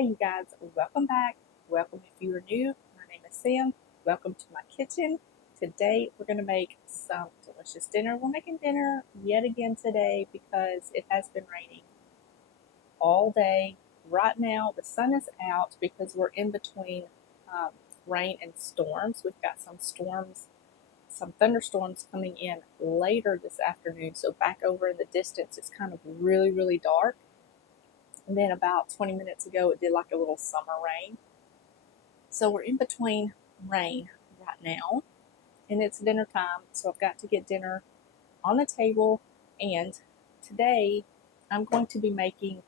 Hey you guys, welcome back. Welcome if you are new. My name is Sam. Welcome to my kitchen. Today we're going to make some delicious dinner. We're making dinner yet again today because it has been raining all day. Right now the sun is out because we're in between rain and storms. We've got some thunderstorms coming in later this afternoon. So back over in the distance it's kind of really dark. And then about 20 minutes ago, it did like a little summer rain. So we're in between rain right now, and it's dinner time. So I've got to get dinner on the table. And today, I'm going to be making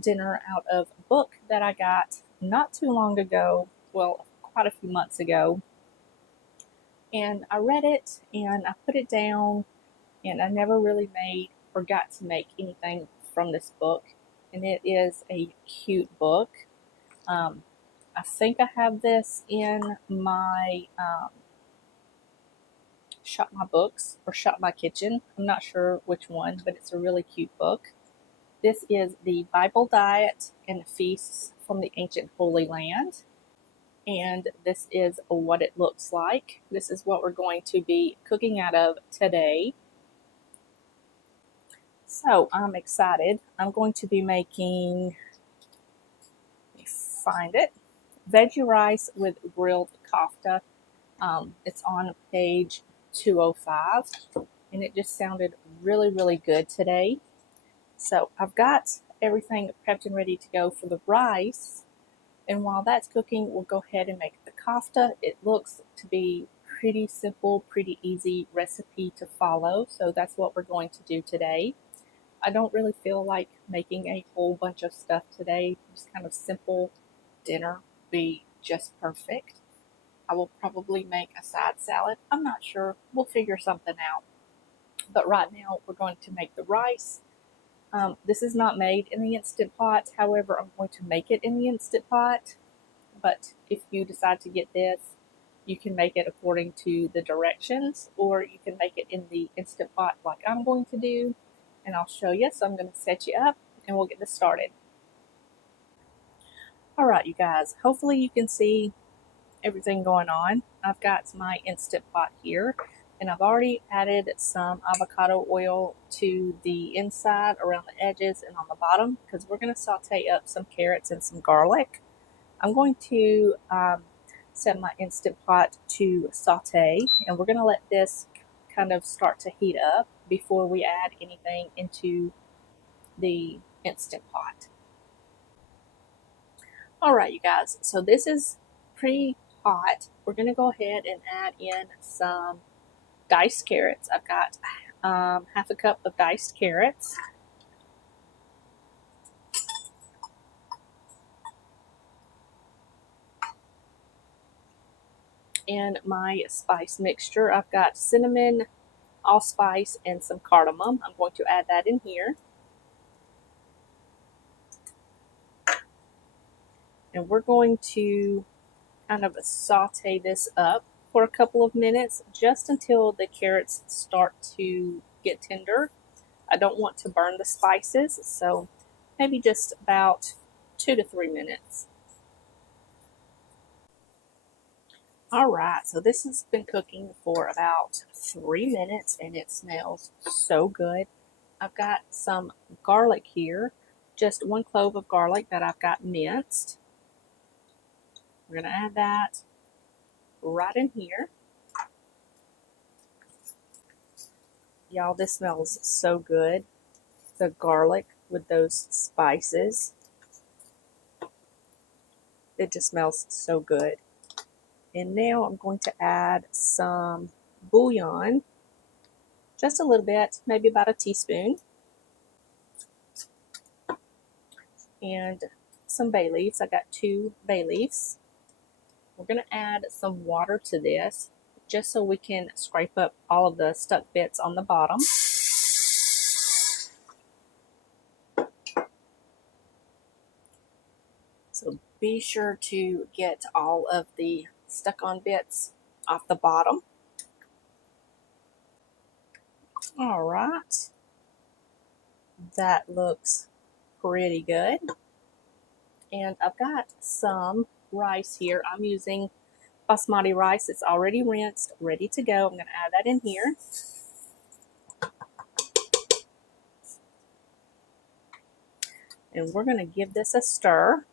dinner out of a book that I got not too long ago. Well, quite a few months ago. And I read it and I put it down, and I never really made or got to make anything from this book. And it is a cute book. I think I have this in my Shop My Books or Shop My Kitchen. I'm not sure which one, but it's a really cute book. This is the Bible Diet and Feasts from the Ancient Holy Land. And this is what it looks like. This is what we're going to be cooking out of today. So I'm excited. I'm going to be making, let me find it, veggie rice with grilled kofta. It's on page 205, and it just sounded really good today. So I've got everything prepped and ready to go for the rice. And while that's cooking, we'll go ahead and make the kofta. It looks to be pretty simple, pretty easy recipe to follow. So that's what we're going to do today. I don't really feel like making a whole bunch of stuff today. Just kind of simple dinner be just perfect. I will probably make a side salad. I'm not sure. We'll figure something out. But right now we're going to make the rice. This is not made in the Instant Pot. However, I'm going to make it in the Instant Pot. But if you decide to get this, you can make it according to the directions, or you can make it in the Instant Pot like I'm going to do. And I'll show you. So I'm going to set you up and we'll get this started. All right, you guys, hopefully you can see everything going on. I've got my Instant Pot here, and I've already added some avocado oil to the inside, around the edges, and on the bottom, because we're going to saute up some carrots and some garlic. I'm going to set my Instant Pot to saute, and we're going to let this kind of start to heat up before we add anything into the Instant Pot. All right, you guys, so this is pretty hot. We're going to go ahead and add in some diced carrots. I've got half a cup of diced carrots. And my spice mixture, I've got cinnamon, allspice, and some cardamom. I'm going to add that in here. And we're going to kind of saute this up for a couple of minutes, just until the carrots start to get tender. I don't want to burn the spices, so maybe just about 2 to 3 minutes. All right, so this has been cooking for about 3 minutes and it smells so good. I've got some garlic here, just 1 clove of garlic that I've got minced. We're going to add that right in here. Y'all, this smells so good. The garlic with those spices. It just smells so good. And now I'm going to add some bouillon, just a little bit, maybe about a teaspoon. And some bay leaves. I got 2 bay leaves. We're going to add some water to this, just so we can scrape up all of the stuck bits on the bottom. So be sure to get all of the stuck on bits off the bottom. All right. That looks pretty good. And I've got some rice here. I'm using basmati rice. It's already rinsed, ready to go. I'm going to add that in here. And we're going to give this a stir.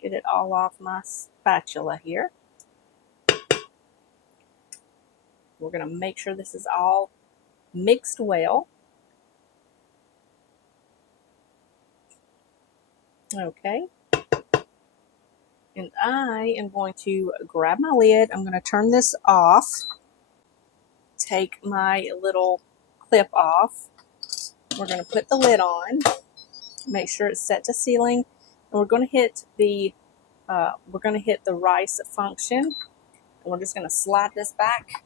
Get it all off my spatula here. We're going to make sure this is all mixed well. Okay. And I am going to grab my lid. I'm going to turn this off. Take my little clip off. We're going to put the lid on. Make sure it's set to sealing. And we're going to hit the rice function. And we're just going to slide this back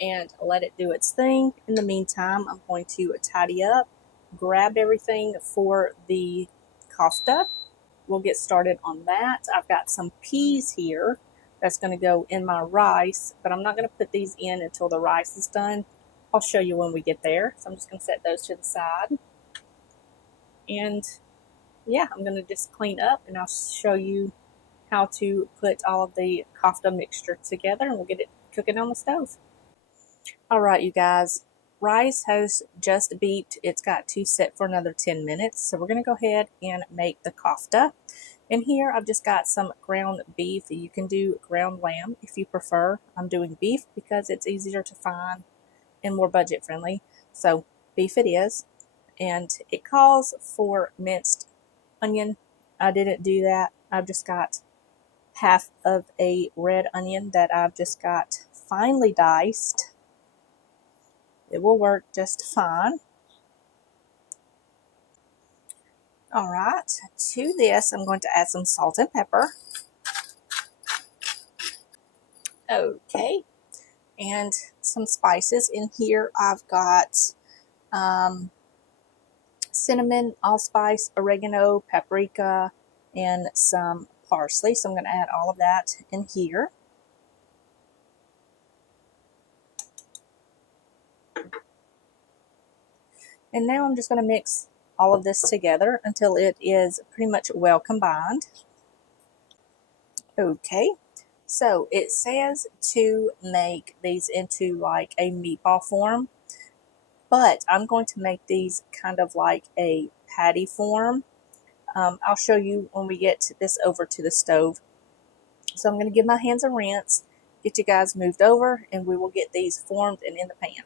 and let it do its thing. In the meantime, I'm going to tidy up, grab everything for the kofta. We'll get started on that. I've got some peas here that's going to go in my rice, but I'm not going to put these in until the rice is done. I'll show you when we get there. So I'm just going to set those to the side. And yeah, I'm going to just clean up and I'll show you how to put all of the kofta mixture together, and we'll get it cooking on the stove. All right, you guys, rice has just beeped. It's got to set for another 10 minutes. So we're going to go ahead and make the kofta. And here I've just got some ground beef. You can do ground lamb if you prefer. I'm doing beef because it's easier to find and more budget friendly. So beef it is. And it calls for minced onion. I didn't do that. I've just got half of a red onion that I've just got finely diced. It will work just fine. All right, to this I'm going to add some salt and pepper. Okay, and some spices in here. I've got cinnamon, allspice, oregano, paprika, and some parsley. So I'm going to add all of that in here. And now I'm just going to mix all of this together until it is pretty much well combined. Okay, so it says to make these into like a meatball form, but I'm going to make these kind of like a patty form. I'll show you when we get this over to the stove. So I'm going to give my hands a rinse, get you guys moved over, and we will get these formed and in the pan.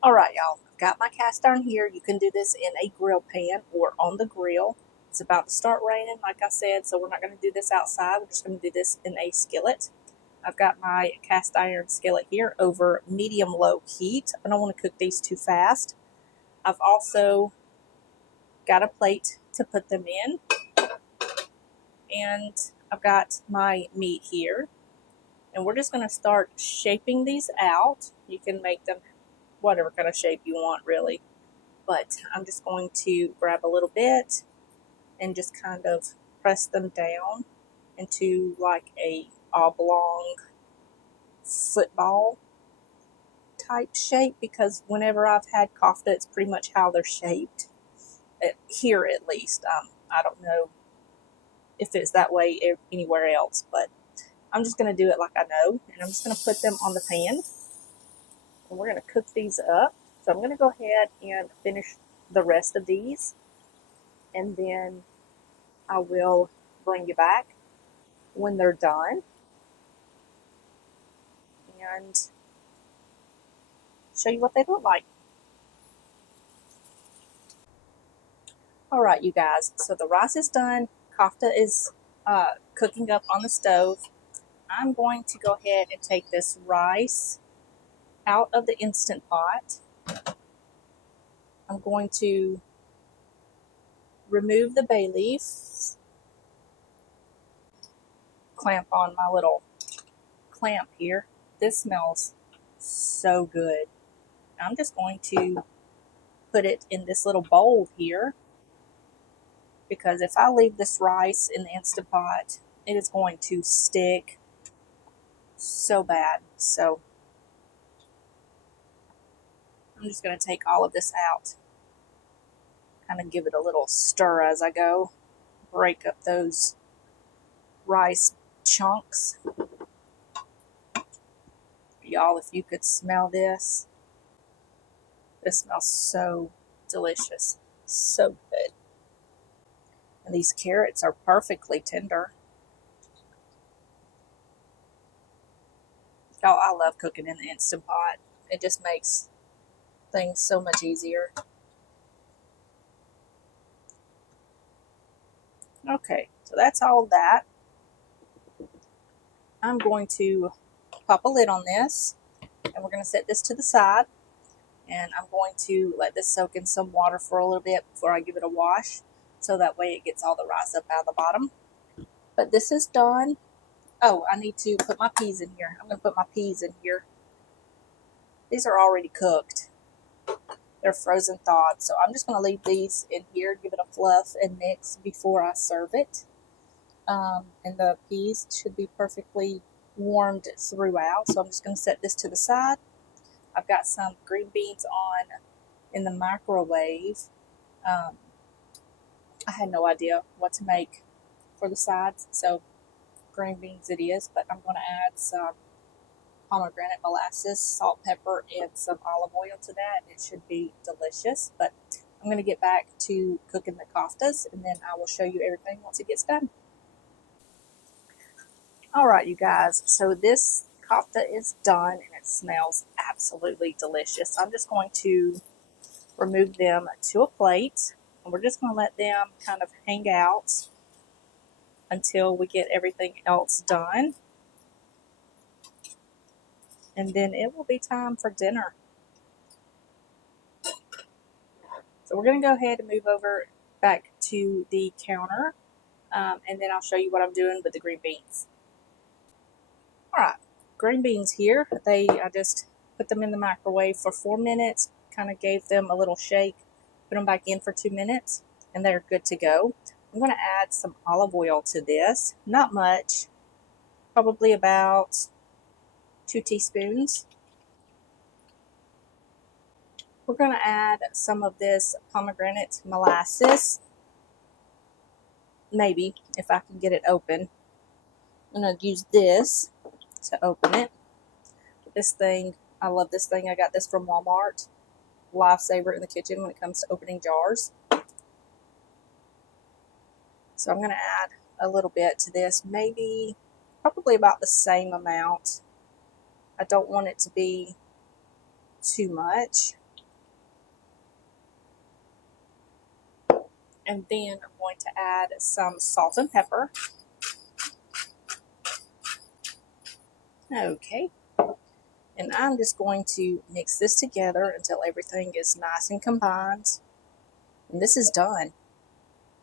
All right, y'all, I've got my cast iron here. You can do this in a grill pan or on the grill. It's about to start raining, like I said, so we're not going to do this outside. We're just going to do this in a skillet. I've got my cast iron skillet here over medium-low heat. I don't want to cook these too fast. I've also got a plate to put them in. And I've got my meat here. And we're just going to start shaping these out. You can make them whatever kind of shape you want, really. But I'm just going to grab a little bit and just kind of press them down into like a oblong football type shape, because whenever I've had kofta, it's pretty much how they're shaped. Here at least. I don't know if it's that way anywhere else, but I'm just going to do it like I know, and I'm just going to put them on the pan, and we're going to cook these up. So I'm going to go ahead and finish the rest of these, and then I will bring you back when they're done and show you what they look like. All right, you guys, so the rice is done. Kofta is cooking up on the stove. I'm going to go ahead and take this rice out of the Instant Pot. I'm going to remove the bay leaf, clamp on my little clamp here. This smells so good. I'm just going to put it in this little bowl here, because if I leave this rice in the Instant Pot, it is going to stick so bad. So I'm just going to take all of this out, kind of give it a little stir as I go. break up those rice chunks. Y'all, if you could smell this, this smells so delicious, so good. And these carrots are perfectly tender. Y'all, I love cooking in the Instant Pot. It just makes things so much easier. Okay, so that's all of that. I'm going to pop a lid on this, and we're going to set this to the side. And I'm going to let this soak in some water for a little bit before I give it a wash, so that way it gets all the rice up out of the bottom. But this is done. Oh, I need to put my peas in here. I'm going to put my peas in here. These are already cooked. They're frozen thawed, so I'm just going to leave these in here, give it a fluff and mix before I serve it. And the peas should be perfectly warmed throughout, so I'm just going to set this to the side. I've got some green beans on in the microwave. I had no idea what to make for the sides, so green beans it is, but I'm going to add some pomegranate molasses, salt, pepper, and some olive oil to that. It should be delicious, but I'm going to get back to cooking the koftas, and then I will show you everything once it gets done. Alright, you guys, so this kofta is done, and it smells absolutely delicious. I'm just going to remove them to a plate, and we're just going to let them kind of hang out until we get everything else done. And then it will be time for dinner. So we're going to go ahead and move over back to the counter, and then I'll show you what I'm doing with the green beans. Alright, green beans here. I just put them in the microwave for 4 minutes, kind of gave them a little shake, put them back in for 2 minutes, and they're good to go. I'm going to add some olive oil to this. Not much, probably about 2 teaspoons. We're going to add some of this pomegranate molasses. Maybe, if I can get it open. I'm going to use this to open it. This thing, I love this thing. I got this from Walmart. Lifesaver in the kitchen when it comes to opening jars. So I'm going to add a little bit to this. Maybe, probably about the same amount. I don't want it to be too much. And then I'm going to add some salt and pepper. Okay. And I'm just going to mix this together until everything is nice and combined. And this is done.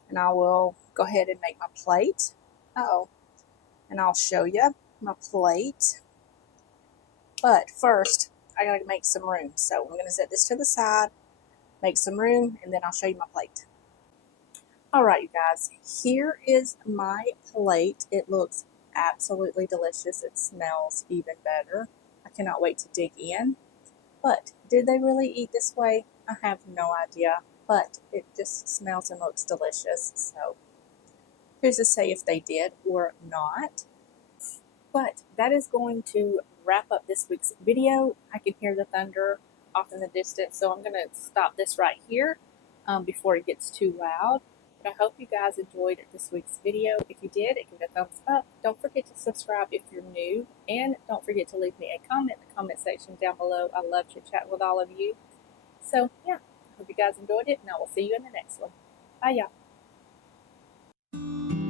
And I will go ahead and make my plate. And I'll show you my plate. But first, I gotta make some room. So I'm gonna set this to the side, make some room, and then I'll show you my plate. Alright, you guys, here is my plate. It looks absolutely delicious. It smells even better. I cannot wait to dig in. But did they really eat this way? I have no idea. But it just smells and looks delicious. So who's to say if they did or not? But that is going to wrap up this week's video. I can hear the thunder off in the distance, so I'm going to stop this right here before it gets too loud. But I hope you guys enjoyed this week's video. If you did, give it a thumbs up. Don't forget to subscribe if you're new, and don't forget to leave me a comment in the comment section down below. I love to chat with all of you. So yeah, I hope you guys enjoyed it, and I will see you in the next one. Bye, y'all.